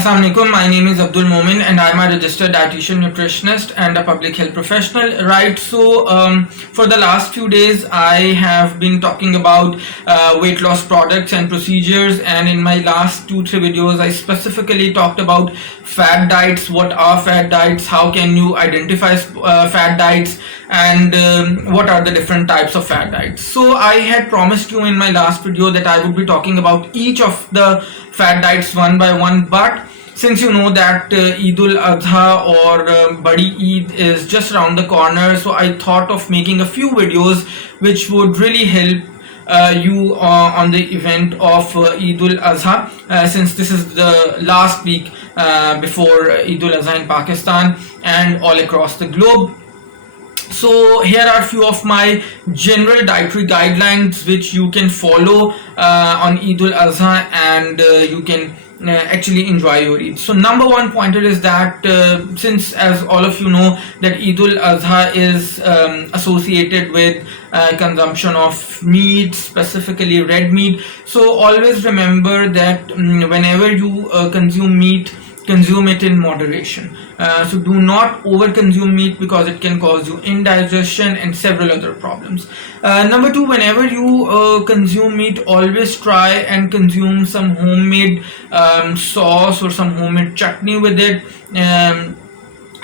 Assalamualaikum, my name is Abdul Momin and I'm a registered dietitian, nutritionist and a public health professional. Right, so for the last few days I have been talking about weight loss products and procedures, and in my last 2-3 videos I specifically talked about fad diets. What are fad diets, how can you identify fad diets, and what are the different types of fad diets. So I had promised you in my last video that I would be talking about each of the fad diets one by one, but since you know that Eid-ul-Azha or Badi Eid is just around the corner, so I thought of making a few videos which would really help you on the event of Eid-ul-Azha, since this is the last week before Eid-ul-Azha in Pakistan and all across the globe. So here are a few of my general dietary guidelines which you can follow on Eid-ul-Azha, and you can actually enjoy your Eid. So number one pointer is that since, as all of you know, that Eid-ul-Azha is associated with consumption of meat, specifically red meat, so always remember that whenever you consume meat, consume it in moderation. So do not over consume meat because it can cause you indigestion and several other problems. Number two, whenever you consume meat, always try and consume some homemade sauce or some homemade chutney with it.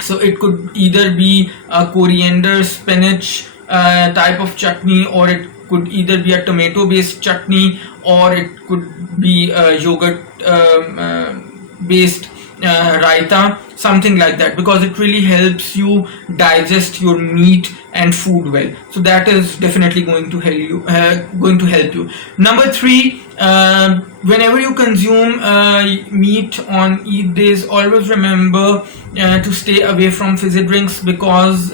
So it could either be a coriander, spinach type of chutney, or it could either be a tomato based chutney, or it could be a yogurt based raita, something like that, because it really helps you digest your meat and food well. So that is definitely going to help you. Number three, whenever you consume meat on Eid days, always remember to stay away from fizzy drinks, because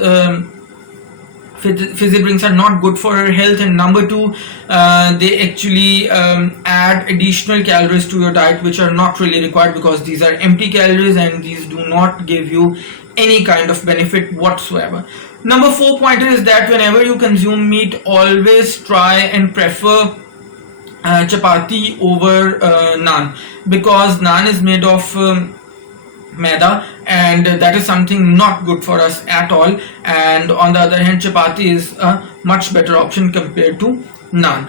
fizzy drinks are not good for your health. And number two, they actually add additional calories to your diet which are not really required, because these are empty calories and these do not give you any kind of benefit whatsoever. Number four pointer is that whenever you consume meat, always try and prefer chapati over naan, because naan is made of maida, and that is something not good for us at all. And on the other hand, chapati is a much better option compared to naan.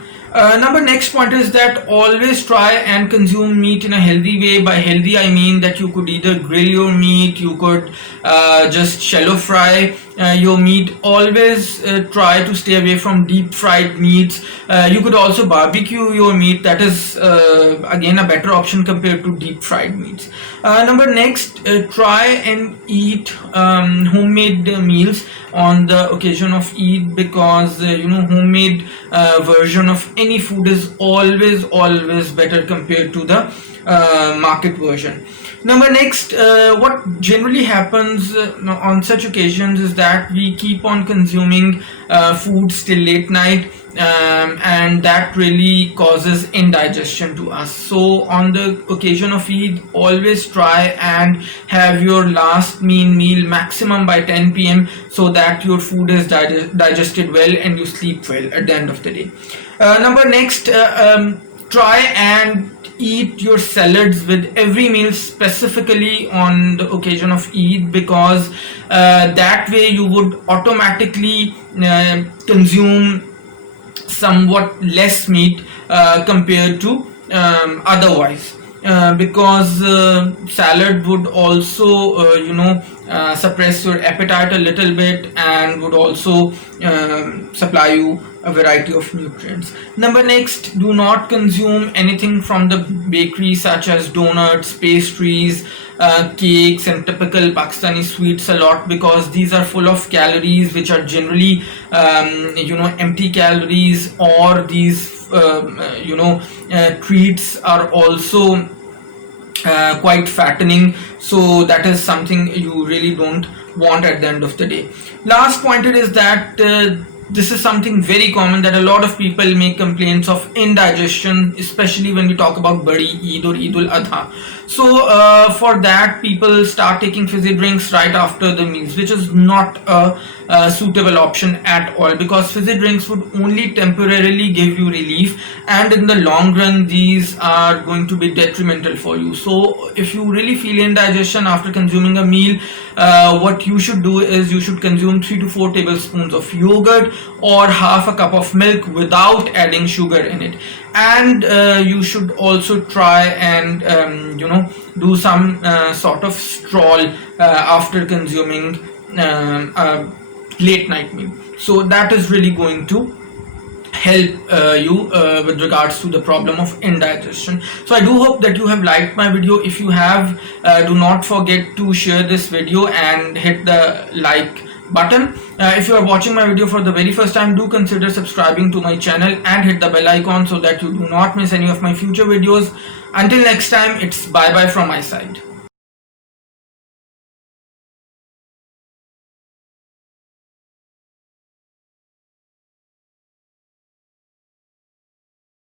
Next point is that always try and consume meat in a healthy way. By healthy I mean that you could either grill your meat, you could just shallow fry your meat. Always try to stay away from deep fried meats. You could also barbecue your meat. That is again a better option compared to deep fried meats. Next, try and eat homemade meals on the occasion of Eid, because homemade version of any food is always better compared to the market version. Next, what generally happens on such occasions is that we keep on consuming foods till late night, and that really causes indigestion to us. So on the occasion of Eid, always try and have your last meal maximum by 10 p.m. so that your food is digested well and you sleep well at the end of the day. Next, try and eat your salads with every meal, specifically on the occasion of Eid, because that way you would automatically consume somewhat less meat compared to otherwise, because salad would also suppress your appetite a little bit and would also supply you a variety of nutrients. Next, do not consume anything from the bakery, such as donuts, pastries, cakes and typical Pakistani sweets a lot, because these are full of calories which are generally empty calories, or these treats are also quite fattening. So that is something you really don't want at the end of the day. Last pointer is that this is something very common, that a lot of people make complaints of indigestion, especially when we talk about Badi Eid or Eid-ul-Adha. So for that, people start taking fizzy drinks right after the meals, which is not a suitable option at all, because fizzy drinks would only temporarily give you relief, and in the long run these are going to be detrimental for you. So if you really feel indigestion after consuming a meal, what you should do is you should consume 3 to 4 tablespoons of yogurt or half a cup of milk without adding sugar in it. And you should also try and do some sort of stroll after consuming a late night meal. So that is really going to help you with regards to the problem of indigestion. So I do hope that you have liked my video. If you have, do not forget to share this video and hit the like button. If you are watching my video for the very first time, do consider subscribing to my channel and hit the bell icon so that you do not miss any of my future videos. Until next time, it's bye bye from my side.